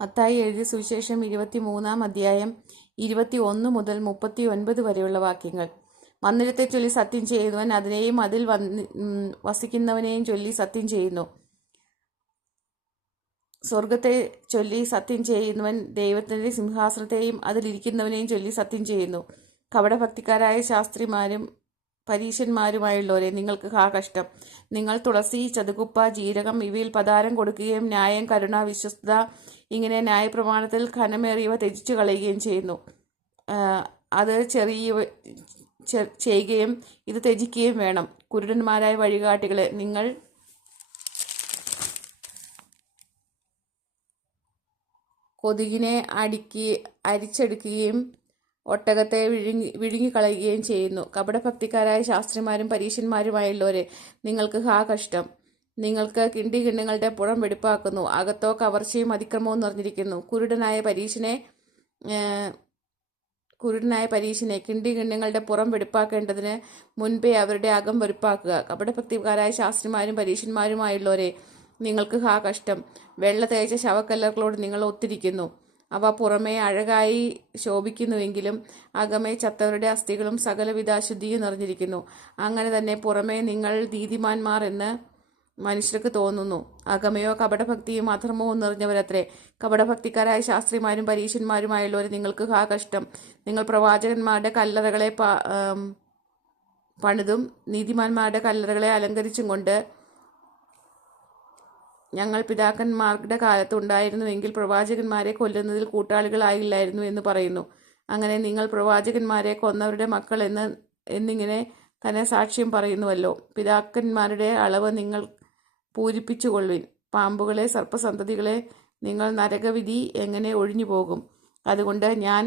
മത്തായി എഴുതിയ സുവിശേഷം 23-ാം അധ്യായം 21 മുതൽ 39 വരെയുള്ള വാക്യങ്ങൾ. മന്ദിരത്തെ ചൊല്ലി സത്യം ചെയ്യുന്നവൻ അതിനെയും അതിൽ വസിക്കുന്നവനെയും ചൊല്ലി സത്യം ചെയ്യുന്നു. സ്വർഗത്തെ ചൊല്ലി സത്യം ചെയ്യുന്നവൻ ദൈവത്തിന്റെ സിംഹാസനത്തെയും അതിലിരിക്കുന്നവനെയും ചൊല്ലി സത്യം ചെയ്യുന്നു. കപടഭക്തിക്കാരായ ശാസ്ത്രിമാരും പരീശന്മാരുമായുള്ളവരെ, നിങ്ങൾക്ക് കഷ്ടം. നിങ്ങൾ തുളസി, ചതുകുപ്പ, ജീരകം ഇവയിൽ പദാരം കൊടുക്കുകയും ന്യായം, കരുണ, വിശ്വസ്തത ഇങ്ങനെ ന്യായപ്രമാണത്തിൽ ഘനമേറിയവ ത്യജിച്ചു കളയുകയും ചെയ്യുന്നു. അത് ചെയ്യുകയും ഇത് ത്യജിക്കുകയും വേണം. കുരുടന്മാരായ വഴികാട്ടികളെ, നിങ്ങൾ കൊതുകിനെ അരിച്ചെടുക്കുകയും ഒട്ടകത്തെ വിഴുങ്ങിക്കളയുകയും ചെയ്യുന്നു. കപടഭക്തിക്കാരായ ശാസ്ത്രിമാരും പരീശന്മാരുമായുള്ളവരെ, നിങ്ങൾക്ക് കഷ്ടം. നിങ്ങൾക്ക് കിണ്ടികിണ്ണങ്ങളുടെ പുറം വെടിപ്പാക്കുന്നു, അകത്തോ കവർച്ചയും അതിക്രമവും നിറഞ്ഞിരിക്കുന്നു. കുരുടനായ പരീശനെ കിണ്ടികിണ്ണങ്ങളുടെ പുറം വെടിപ്പാക്കേണ്ടതിന് മുൻപേ അവരുടെ അകം വെടിപ്പാക്കുക. കപടഭക്തിക്കാരായ ശാസ്ത്രിമാരും പരീശന്മാരുമായുള്ളവരെ, നിങ്ങൾക്ക് കഷ്ടം. വെള്ള തേച്ച ശവക്കല്ലറുകളോട് നിങ്ങൾ ഒത്തിരിക്കുന്നു. അവ പുറമേ അഴകായി ശോഭിക്കുന്നുവെങ്കിലും അകമേ ചത്തവരുടെ അസ്ഥികളും സകലവിധ അശുദ്ധിയും നിറഞ്ഞിരിക്കുന്നു. അങ്ങനെ തന്നെ പുറമേ നിങ്ങൾ നീതിമാന്മാർ എന്ന് മനുഷ്യർക്ക് തോന്നുന്നു, അകമയോ കപടഭക്തിയും അധർമ്മവും നിറഞ്ഞവരത്രേ. കപടഭക്തിക്കാരായ ശാസ്ത്രിമാരും പരീശന്മാരുമായുള്ളവർ, നിങ്ങൾക്ക് കഷ്ടം. നിങ്ങൾ പ്രവാചകന്മാരുടെ കല്ലറകളെ പണിതും നീതിമാന്മാരുടെ കല്ലറകളെ അലങ്കരിച്ചും കൊണ്ട്, ഞങ്ങൾ പിതാക്കന്മാരുടെ കാലത്ത് ഉണ്ടായിരുന്നുവെങ്കിൽ പ്രവാചകന്മാരെ കൊല്ലുന്നതിൽ കൂട്ടാളികളായില്ലായിരുന്നു എന്ന് പറയുന്നു. അങ്ങനെ നിങ്ങൾ പ്രവാചകന്മാരെ കൊന്നവരുടെ മക്കൾ എന്നിങ്ങനെ തന്നെ സാക്ഷ്യം പറയുന്നുവല്ലോ. പിതാക്കന്മാരുടെ അളവ് നിങ്ങൾ പൂരിപ്പിച്ചുകൊള്ളുവിൻ. പാമ്പുകളെ, സർപ്പസന്തതികളെ, നിങ്ങൾ നരകവിധി എങ്ങനെ ഒഴിഞ്ഞു പോകും? അതുകൊണ്ട് ഞാൻ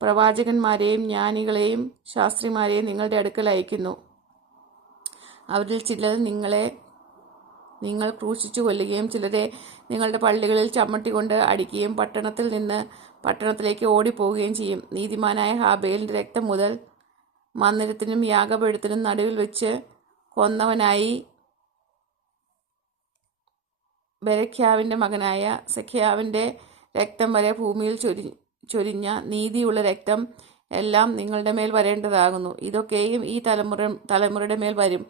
പ്രവാചകന്മാരെയും ജ്ഞാനികളെയും ശാസ്ത്രിമാരെയും നിങ്ങളുടെ അടുക്കൽ അയക്കുന്നു. അവരിൽ ചിലർ നിങ്ങൾ ക്രൂശിച്ചു കൊല്ലുകയും ചിലരെ നിങ്ങളുടെ പള്ളികളിൽ ചമ്മട്ടി കൊണ്ട് അടിക്കുകയും പട്ടണത്തിൽ നിന്ന് പട്ടണത്തിലേക്ക് ഓടിപ്പോവുകയും ചെയ്യും. നീതിമാനായ ഹാബേലിന്റെ രക്തം മുതൽ മന്ദിരത്തിനും യാഗപീഠത്തിനും നടുവിൽ വെച്ച് കൊന്നവനായി ബെരഖ്യാവിന്റെ മകനായ സെഖ്യാവിന്റെ രക്തം വരെ ഭൂമിയിൽ ചൊരിഞ്ഞ നീതിയുള്ള രക്തം എല്ലാം നിങ്ങളുടെ മേൽ വരേണ്ടതാകുന്നു. ഇതൊക്കെയും ഈ തലമുറയുടെ മേൽ വരും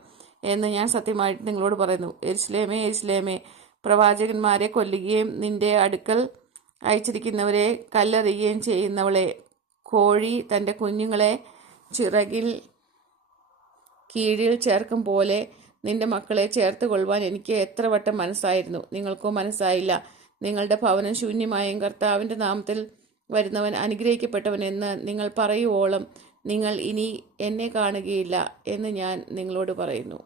എന്ന് ഞാൻ സത്യമായിട്ട് നിങ്ങളോട് പറയുന്നു. യെരുശലേമേ, യെരുശലേമേ, പ്രവാചകന്മാരെ കൊല്ലുകയും നിന്റെ അടുക്കൽ അയച്ചിരിക്കുന്നവരെ കല്ലെറിയുകയും ചെയ്യുന്നവളെ, കോഴി തൻ്റെ കുഞ്ഞുങ്ങളെ ചിറകിൽ കീഴിൽ ചേർക്കും പോലെ നിന്റെ മക്കളെ ചേർത്ത് കൊള്ളുവാൻ എനിക്ക് എത്ര വട്ടം മനസ്സായിരുന്നു, നിങ്ങൾക്കോ മനസ്സായില്ല. നിങ്ങളുടെ ഭവനം ശൂന്യമായും കർത്താവിൻ്റെ നാമത്തിൽ വരുന്നവൻ അനുഗ്രഹിക്കപ്പെട്ടവനെന്ന് നിങ്ങൾ പറയുവോളം നിങ്ങൾ ഇനി എന്നെ കാണുകയില്ല എന്ന് ഞാൻ നിങ്ങളോട് പറയുന്നു.